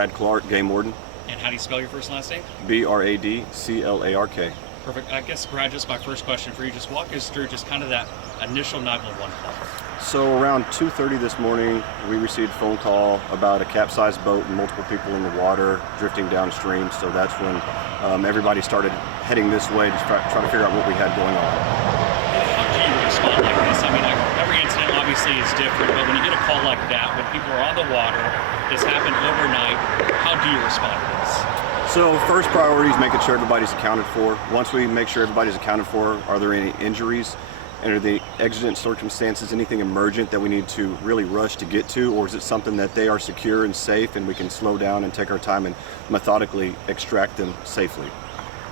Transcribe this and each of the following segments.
Brad Clark, Game Warden. And how do you spell your first and last name? Bradclark. Perfect. I guess, Brad, just my first question for you, just walk us through just kind of that initial 911 call. So around 2:30 this morning, we received a phone call about a capsized boat and multiple people in the water drifting downstream. So that's when everybody started heading this way to try to figure out what we had going on. How do you respond like this? I mean, every incident obviously is different, but when you get a call like that, when people are on the water, this happened overnight, how do you respond to this? So first priority is making sure everybody's accounted for. Once we make sure everybody's accounted for, are there any injuries? And are the exigent circumstances anything emergent that we need to really rush to get to, or is it something that they are secure and safe and we can slow down and take our time and methodically extract them safely?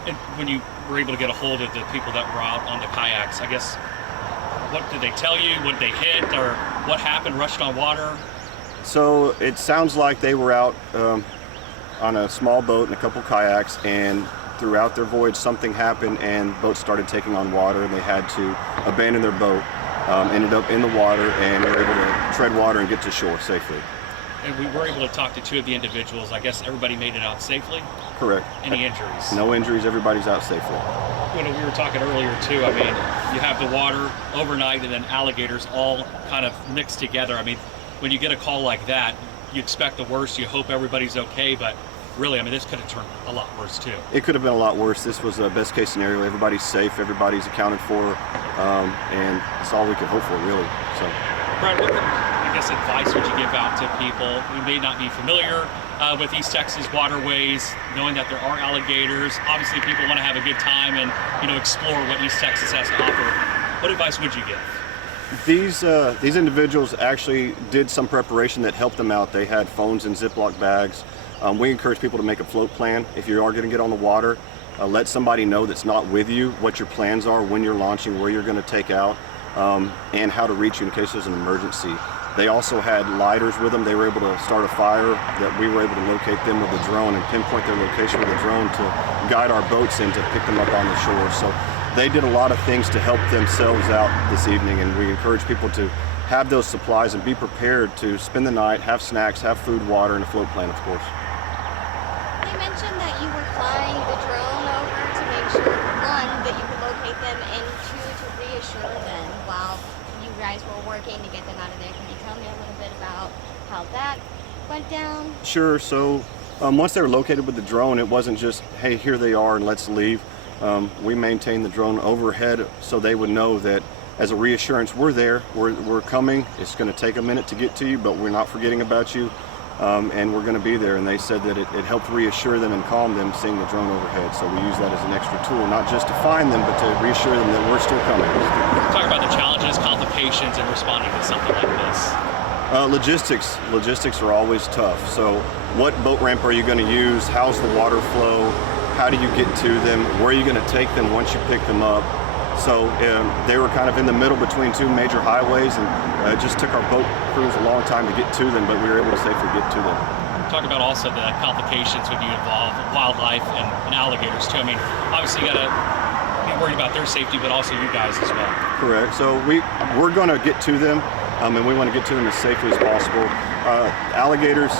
And when you were able to get a hold of the people that were out on the kayaks, I guess, what did they tell you? What did they hit, or what happened? Rushed on water? So it sounds like they were out on a small boat and a couple kayaks, and throughout their voyage something happened and boats started taking on water and they had to abandon their boat, ended up in the water, and were able to tread water and get to shore safely. And we were able to talk to two of the individuals. I guess everybody made it out safely? Correct. Any injuries? No injuries, everybody's out safely. When we were talking earlier too, I mean, you have the water overnight and then alligators all kind of mixed together. I mean, when you get a call like that, you expect the worst, you hope everybody's okay, but really, I mean, this could have turned a lot worse too. It could have been a lot worse. This was a best case scenario. Everybody's safe, everybody's accounted for, and it's all we could hope for, really. So, Brad, what, I guess, advice would you give out to people who may not be familiar with East Texas waterways, knowing that there are alligators? Obviously, people want to have a good time and, explore what East Texas has to offer. What advice would you give? These individuals actually did some preparation that helped them out. They had phones in Ziploc bags. We encourage people to make a float plan. If you are going to get on the water, let somebody know that's not with you what your plans are, when you're launching, where you're going to take out, and how to reach you in case there's an emergency. They also had lighters with them. They were able to start a fire that we were able to locate them with a drone and pinpoint their location with a drone to guide our boats in to pick them up on the shore. So they did a lot of things to help themselves out this evening, and we encourage people to have those supplies and be prepared to spend the night, have snacks, have food, water, and a float plan, of course. You mentioned that you were flying the drone over to make sure, one, that you could locate them, and two, to reassure them while you guys were working to get them out of there. Can you tell me a little bit about how that went down? Sure. So once they were located with the drone, it wasn't just, hey, here they are and let's leave. We maintained the drone overhead so they would know that as a reassurance, we're there, we're coming. It's going to take a minute to get to you, but we're not forgetting about you. And we're going to be there. And they said that it helped reassure them and calm them seeing the drone overhead. So we use that as an extra tool, not just to find them, but to reassure them that we're still coming. Talk about the challenges, complications, and responding to something like this. Logistics are always tough. So what boat ramp are you going to use? How's the water flow? How do you get to them? Where are you going to take them once you pick them up? So they were kind of in the middle between two major highways, and it just took our boat crews a long time to get to them, but we were able to safely get to them. Talk about also the complications when you involve wildlife and alligators too. I mean, obviously you got to be worried about their safety, but also you guys as well. Correct. So we're going to get to them, and we want to get to them as safely as possible. Alligators,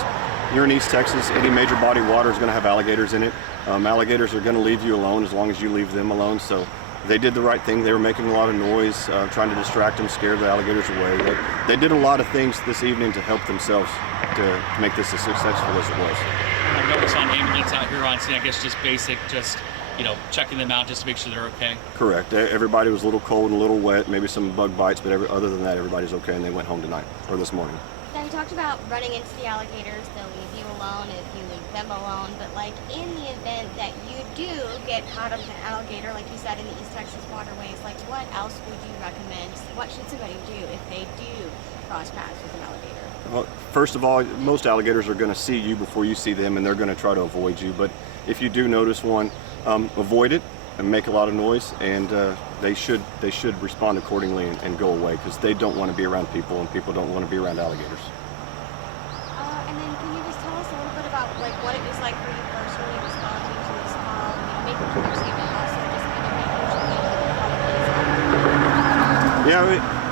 you're in East Texas, any major body of water is going to have alligators in it. Alligators are going to leave you alone as long as you leave them alone. So they did the right thing. They were making a lot of noise, trying to distract them, scare the alligators away. They did a lot of things this evening to help themselves to make this as successful as it was. I noticed on ambulance out here on scene, I guess just basic, checking them out just to make sure they're okay. Correct. Everybody was a little cold and a little wet, maybe some bug bites, but other than that, everybody's okay, and they went home tonight, or this morning. Now, you talked about running into the alligators. They'll leave you alone if you leave them alone. But, in the event that you do get caught up in an alligator, like you said, in the East Texas waterways, what else would you recommend? What should somebody do if they do cross paths with an alligator? Well, first of all, most alligators are going to see you before you see them, and they're going to try to avoid you. But if you do notice one, avoid it and make a lot of noise, and they should respond accordingly and go away, because they don't want to be around people, and people don't want to be around alligators. And then can you just tell us a little bit about what it was like for you personally responding to this call, making sure they're safe, and also just kind of making sure they know how to. Yeah,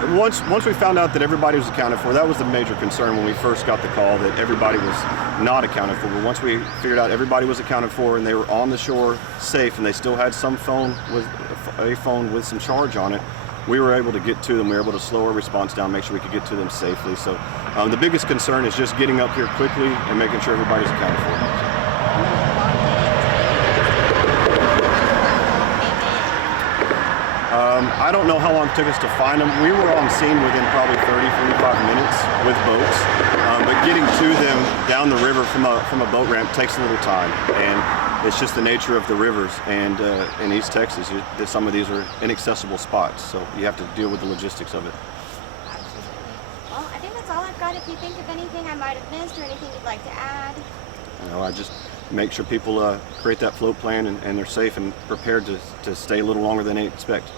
Once we found out that everybody was accounted for, that was the major concern when we first got the call, that everybody was not accounted for. But once we figured out everybody was accounted for and they were on the shore safe and they still had some phone with some charge on it, we were able to get to them. We were able to slow our response down, make sure we could get to them safely. So the biggest concern is just getting up here quickly and making sure everybody's accounted for. I don't know how long it took us to find them. We were on scene within probably 30, 45 minutes with boats, but getting to them down the river from a boat ramp takes a little time, and it's just the nature of the rivers. And in East Texas, some of these are inaccessible spots, so you have to deal with the logistics of it. Absolutely. Well, I think that's all I've got. If you think of anything I might have missed or anything you'd like to add. I just make sure people create that float plan and they're safe and prepared to stay a little longer than they expect.